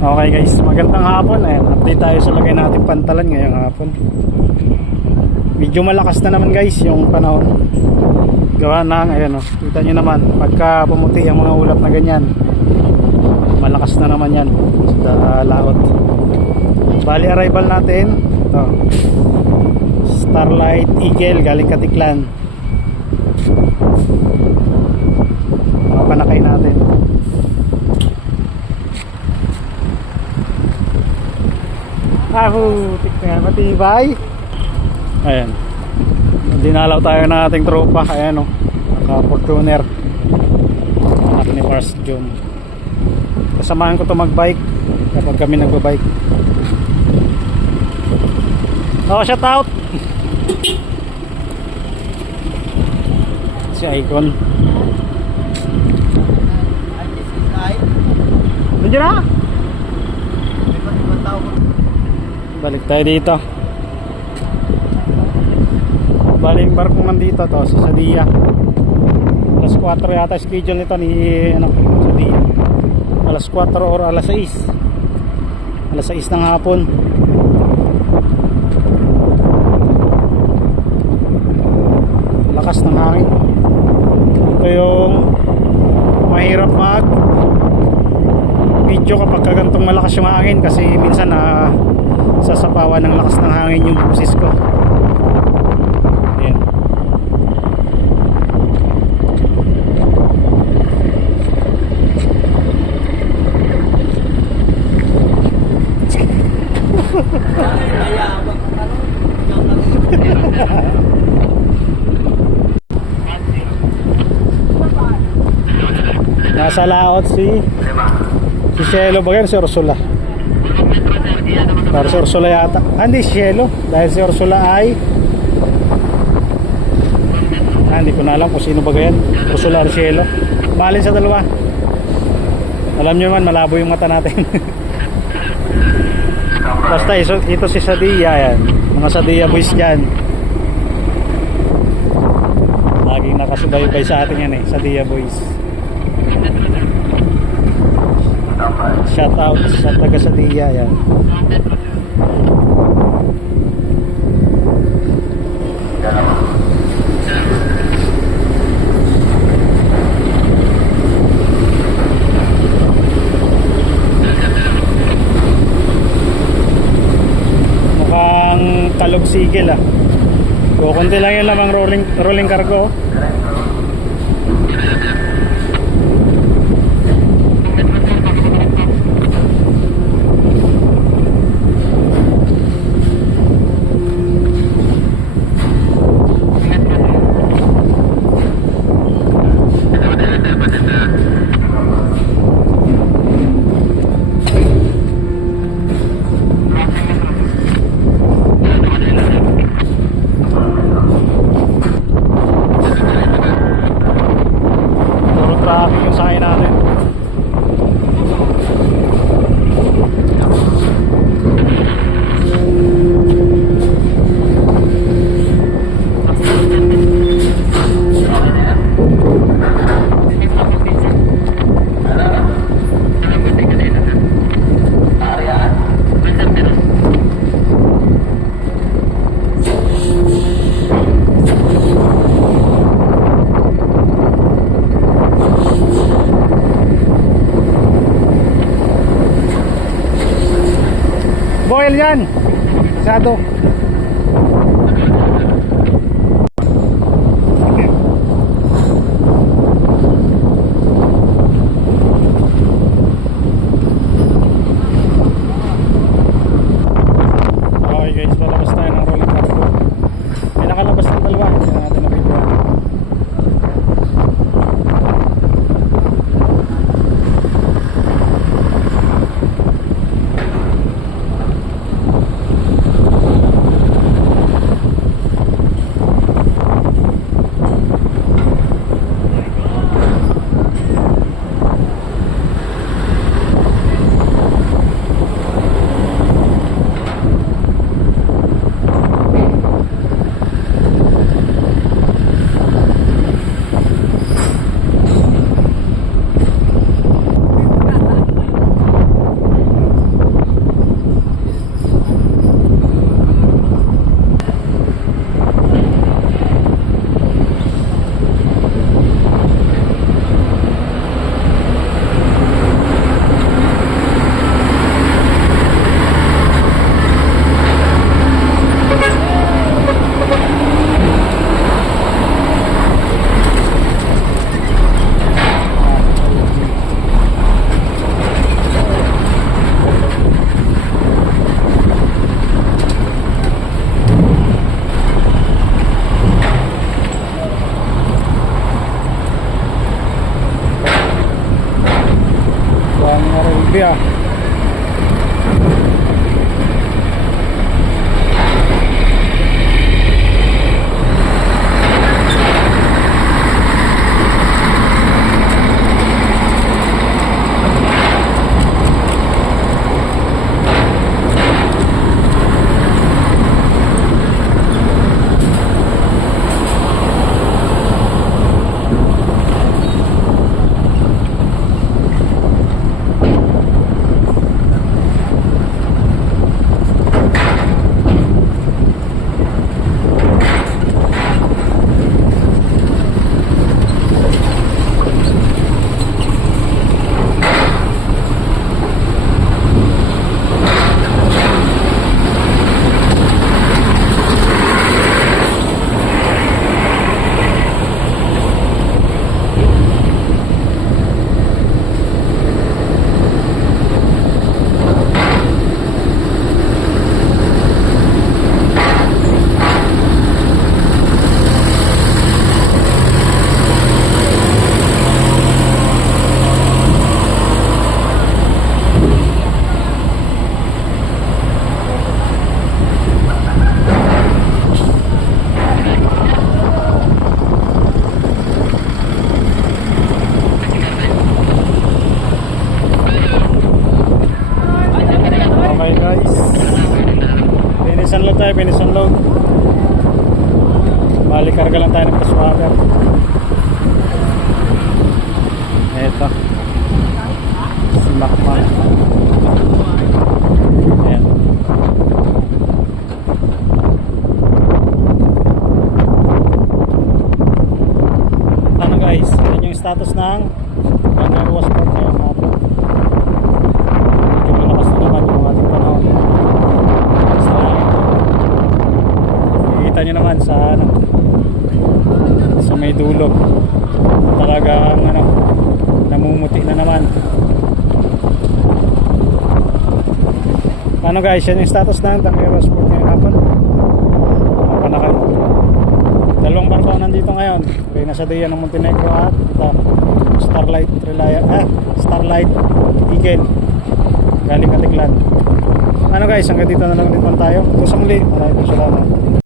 Okay guys, magandang hapon. Ayan, update tayo sa lagay nating pantalan ngayong hapon. Medyo malakas na naman guys yung panahon. Gawa ng, ayan o, kita nyo naman, pagka pumuti ang mga ulap na ganyan, malakas na naman yan sa laot. Bali arrival natin ito, Starlight Eagle galing Katiklan. Mga panakay natin. Tiknan, matibay. Ayan, dinalaw tayo ng ating tropa. Ayan o, naka Fortuner, anak ni Mars John. Kasamahan ko to magbike kapag kami nagbabike. Oh, shout out si Icon. Nandiyan na. Balik tayo dito. Bali yung barko nandito to sa Sadia. Alas 4 yata schedule nito ni Sadia. Alas 4 or alas 6. Alas 6 ng hapon. Lakas ng hangin. Ito yung mahirap mag video kapag kagantong malakas yung hangin kasi minsan sasapawan ng lakas ng hangin yung boses ko. Ayan. Nasa laot si Cielo ba yan? Si Ursula. Para si Ursula yata. Hindi si Cielo. Dahil si Ursula ay hindi ko na alam kung sino ba yan. Ursula or Cielo. Malin sa dalawa. Alam nyo man, malabo yung mata natin. Basta ito si Sadia yan. Mga Sadia boys dyan. Laging nakasubaybay sa atin yan eh, Sadia boys. Shout out sa taga Sadia yan. Mukhang Talog Sigil ah. Kunti lang yun lamang rolling cargo. Yung sakay natin. Boil yan. Sado. Okay guys, lalabas tayo ng rolling cargo. May nakalabas ng dalawa. Hindi na natin nabigyan. tayo, finish and load. Bali, karga lang tayo ng plus water. Eto. Si Macman. Ayan. Ano guys, yan yung status ng Tangaw Sport ngayong hapon. Medyo malakas na naman yung ating panahon. Basta lang ito. Nakikita nyo naman sa ano, sa may dulo. Talagang ano, namumuti na naman. Ano guys, yan yung status ng Tangaw Sport ngayong hapon. Panakay. Dalawang barko ang nandito ngayon. Reyna Sadea ng Montenegro at ito, Starlight Eagle galing Katiglan. Ano guys, hanggang dito na lang din tayo. Kusang li. Maraming salamat.